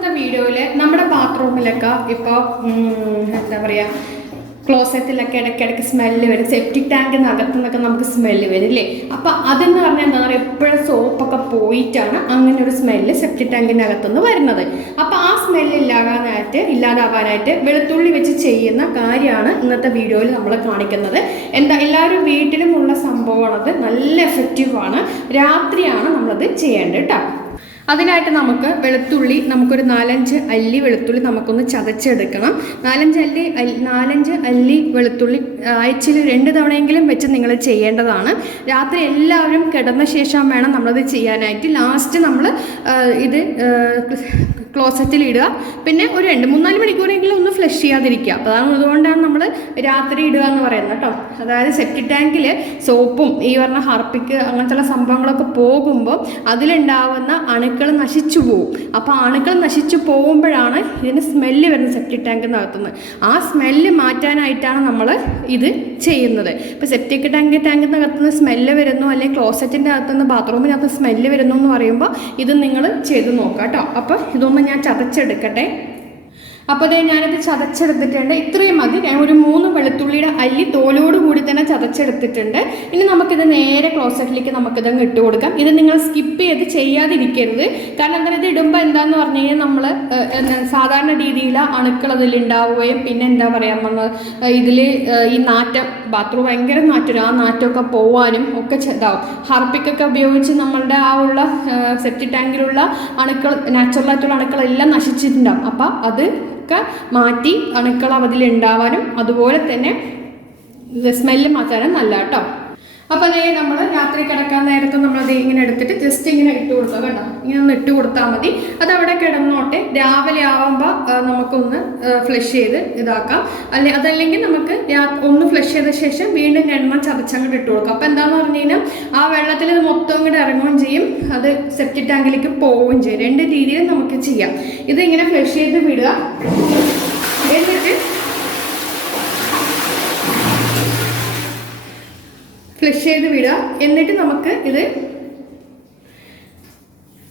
ഇന്നത്തെ വീഡിയോയിൽ നമ്മുടെ ബാത്റൂമിലൊക്കെ ഇപ്പോൾ എന്താ പറയുക ക്ലോസറ്റിലൊക്കെ ഇടയ്ക്കിടയ്ക്ക് സ്മെല്ല് വരും. സെപ്റ്റിക് ടാങ്കിനകത്തു നിന്നൊക്കെ നമുക്ക് സ്മെല്ല് വരും അല്ലേ അപ്പം അതെന്ന് പറഞ്ഞാൽ എന്താ പറയുക എപ്പോഴും സോപ്പൊക്കെ പോയിട്ടാണ് അങ്ങനെ ഒരു സ്മെല്ല് സെപ്റ്റിക് ടാങ്കിനകത്തുനിന്ന് വരുന്നത്. അപ്പം ആ സ്മെല്ല് ഇല്ലാകാനായിട്ട് ഇല്ലാതാവാനായിട്ട് വെളുത്തുള്ളി വെച്ച് ചെയ്യുന്ന കാര്യമാണ് ഇന്നത്തെ വീഡിയോയിൽ നമ്മൾ കാണിക്കുന്നത്. എന്താ എല്ലാവരും വീട്ടിലുമുള്ള സംഭവമാണത്. നല്ല എഫക്റ്റീവാണ് രാത്രിയാണ് നമ്മളത് ചെയ്യേണ്ടത് കേട്ടോ. അതിനായിട്ട് നമുക്ക് വെളുത്തുള്ളി നമുക്കൊരു നാലഞ്ച് അല്ലി വെളുത്തുള്ളി നമുക്കൊന്ന് ചതച്ചെടുക്കണം. നാലഞ്ച് അല്ലി നാലഞ്ച് അല്ലി വെളുത്തുള്ളി ആഴ്ചയിൽ രണ്ട് തവണയെങ്കിലും വെച്ച് നിങ്ങൾ ചെയ്യേണ്ടതാണ്. രാത്രി എല്ലാവരും കിടന്ന ശേഷം വേണം നമ്മളത് ചെയ്യാനായിട്ട്. ലാസ്റ്റ് നമ്മൾ ഇത് ക്ലോസറ്റിൽ ഇടുക പിന്നെ ഒരു രണ്ട് മൂന്നാൽ മണിക്കൂറെങ്കിലും ഒന്ന് ഫ്ലഷ് ചെയ്യാതിരിക്കുക. അപ്പോൾ അതാണ് അതുകൊണ്ടാണ് നമ്മൾ രാത്രി ഇടുക എന്ന് പറയുന്നത് കേട്ടോ. അതായത് സെപ്റ്റി ടാങ്കിൽ സോപ്പും ഈ പറഞ്ഞ ഹർപ്പിക്ക് അങ്ങനത്തെ സംഭവങ്ങളൊക്കെ പോകുമ്പോൾ അതിലുണ്ടാവുന്ന അണുക്കൾ നശിച്ചു പോകും അപ്പോൾ അണുക്കൾ നശിച്ചു പോകുമ്പോഴാണ് ഇതിന് സ്മെല്ല് വരുന്നത് സെപ്റ്റി നടത്തുന്നത്. ആ സ്മെല്ല് മാറ്റാനായിട്ടാണ് നമ്മൾ ഇത് ചെയ്യുന്നത്. ഇപ്പോൾ സെപ്റ്റിക് ടാങ്ക് ടാങ്കിനകത്തുനിന്ന് സ്മെല്ല് വരുന്നു അല്ലെങ്കിൽ ക്ലോസറ്റിന്റെ അകത്തുനിന്ന് ബാത്റൂമിനകത്ത് സ്മെല്ല് വരുന്നു എന്ന് പറയുമ്പോൾ ഇത് നിങ്ങൾ ചെയ്ത് നോക്കാം കേട്ടോ. അപ്പോൾ ഇതൊന്ന് ഞാൻ ചതച്ചെടുക്കട്ടെ. അപ്പോൾ അതേ ഞാനത് ചതച്ചെടുത്തിട്ടുണ്ട്. ഇത്രയും മതി. ഞാൻ ഒരു മൂന്ന് വെളുത്തുള്ളിയുടെ അല്ലി തോലോട് കൂടി തന്നെ ചതച്ചെടുത്തിട്ടുണ്ട്. ഇനി നമുക്കിത് നേരെ ക്ലോസറ്റിലേക്ക് നമുക്കിത് ഇട്ട് കൊടുക്കാം. ഇത് നിങ്ങൾ സ്കിപ്പ് ചെയ്ത് ചെയ്യാതിരിക്കരുത്. കാരണം അങ്ങനെ ഇത് ഇടുമ്പോൾ എന്താന്ന് പറഞ്ഞു കഴിഞ്ഞാൽ നമ്മൾ സാധാരണ രീതിയിൽ അണുക്കൾ അതിൽ ഉണ്ടാവുകയും പിന്നെ എന്താ പറയുക ഇതിൽ ഈ നാറ്റം ബാത്റൂം ഭയങ്കര നാറ്റം ആ നാറ്റമൊക്കെ പോവാനും ഒക്കെ ഇതാവും. ഹാർപ്പിക്കൊക്കെ ഉപയോഗിച്ച് നമ്മളുടെ ആ ഉള്ള സെപ്റ്റി ടാങ്കിലുള്ള അണുക്കൾ നാച്ചുറലായിട്ടുള്ള അണുക്കളെല്ലാം നശിച്ചിട്ടുണ്ടാവും. അപ്പം അത് ഒക്കെ മാറ്റി അണുക്കൾ അതിൽ ഉണ്ടാവാനും അതുപോലെ തന്നെ സ്മെല്ല് മാറ്റാനും നല്ല കേട്ടോ അപ്പോൾ അതേ നമ്മൾ രാത്രി കിടക്കാൻ നേരത്ത് നമ്മളത് ഇങ്ങനെ എടുത്തിട്ട് ജസ്റ്റ് ഇങ്ങനെ ഇട്ട് കൊടുക്കുക കേട്ടോ ഇങ്ങനെ ഒന്ന് ഇട്ട് കൊടുത്താൽ മതി. അത് അവിടെ കിടന്നോട്ടെ. രാവിലെ ആവുമ്പോൾ നമുക്കൊന്ന് ഫ്ലഷ് ചെയ്ത് ഇതാക്കാം. അല്ലെ അതല്ലെങ്കിൽ നമുക്ക് ഒന്ന് ഫ്ലഷ് ചെയ്ത ശേഷം വീണ്ടും എണ്ണ ചതച്ചങ്ങോട്ട് ഇട്ട് കൊടുക്കാം. അപ്പോൾ എന്താണെന്ന് പറഞ്ഞു കഴിഞ്ഞാൽ ആ വെള്ളത്തിൽ ഇത് മൊത്തം ഇങ്ങോട്ട് ഇറങ്ങുകയും ചെയ്യും. അത് സെപ്റ്റി ടാങ്കിലേക്ക് പോവുകയും ചെയ്യും. രണ്ട് രീതിയിൽ നമുക്ക് ചെയ്യാം. ഇത് ഇങ്ങനെ ഫ്ലഷ് ചെയ്ത് വിടുക. എന്നിട്ട് ഫ്ലഷ് ചെയ്ത് വിടുക. എന്നിട്ട് നമുക്ക് ഇത്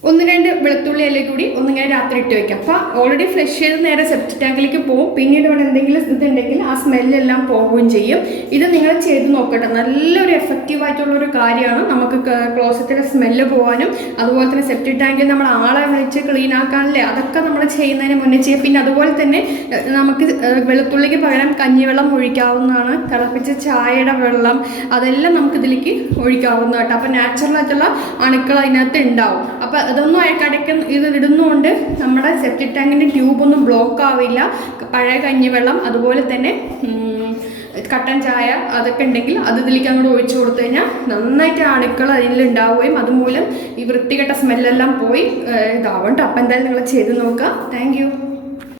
ഒന്ന് രണ്ട് വെളുത്തുള്ളി അല്ലെങ്കിൽ കൂടി ഒന്നിങ്ങനെ രാത്രി ഇട്ട് വെക്കാം. അപ്പോൾ ഓൾറെഡി ഫ്ലഷ് ചെയ്ത് നേരെ സെപ്റ്റ് ടാങ്കിലേക്ക് പോകും പിന്നീട് ഇവിടെ എന്തെങ്കിലും ഇതുണ്ടെങ്കിൽ ആ സ്മെല്ലെല്ലാം പോകുകയും ചെയ്യും. ഇത് നിങ്ങൾ ചെയ്ത് നോക്കട്ടെ. നല്ലൊരു എഫക്റ്റീവ് ആയിട്ടുള്ള ഒരു കാര്യമാണ് നമുക്ക് ക്ലോസറ്റിലെ സ്മെല്ല് പോകാനും അതുപോലെ തന്നെ സെപ്റ്റി ടാങ്കിൽ നമ്മൾ ആളെ വിളിച്ച് ക്ലീൻ ആക്കാനല്ലേ അതൊക്കെ നമ്മൾ ചെയ്യുന്നതിന് മുന്നേ ചെയ്യും. പിന്നെ അതുപോലെ തന്നെ നമുക്ക് വെളുത്തുള്ളിക്ക് പകരം കഞ്ഞിവെള്ളം ഒഴിക്കാവുന്നതാണ്. തിളപ്പിച്ച ചായയുടെ വെള്ളം അതെല്ലാം നമുക്ക് ഇതിലേക്ക് ഒഴിക്കാവുന്ന കേട്ടോ. അപ്പോൾ നാച്ചുറലായിട്ടുള്ള അണുക്കൾ അതിനകത്ത് ഉണ്ടാവും. അപ്പോൾ അതൊന്നും അയക്കടയ്ക്ക് ഇത് ഇടുന്നതുകൊണ്ട് നമ്മുടെ സെപ്റ്റിക് ടാങ്കിന്റെ ട്യൂബൊന്നും ബ്ലോക്ക് ആവില്ല. പഴയ കഞ്ഞിവെള്ളം അതുപോലെ തന്നെ കട്ടൻ ചായ അതൊക്കെ ഉണ്ടെങ്കിൽ അത് ഇതിലേക്ക് അങ്ങോട്ട് ഒഴിച്ചു കൊടുത്തു കഴിഞ്ഞാൽ നന്നായിട്ട് അണുക്കൾ അതിലുണ്ടാവുകയും അതുമൂലം ഈ വൃത്തികെട്ട സ്മെല്ലെല്ലാം പോയി ഇതാവും കേട്ടോ അപ്പം എന്തായാലും നിങ്ങൾ ചെയ്ത് നോക്കുക. താങ്ക്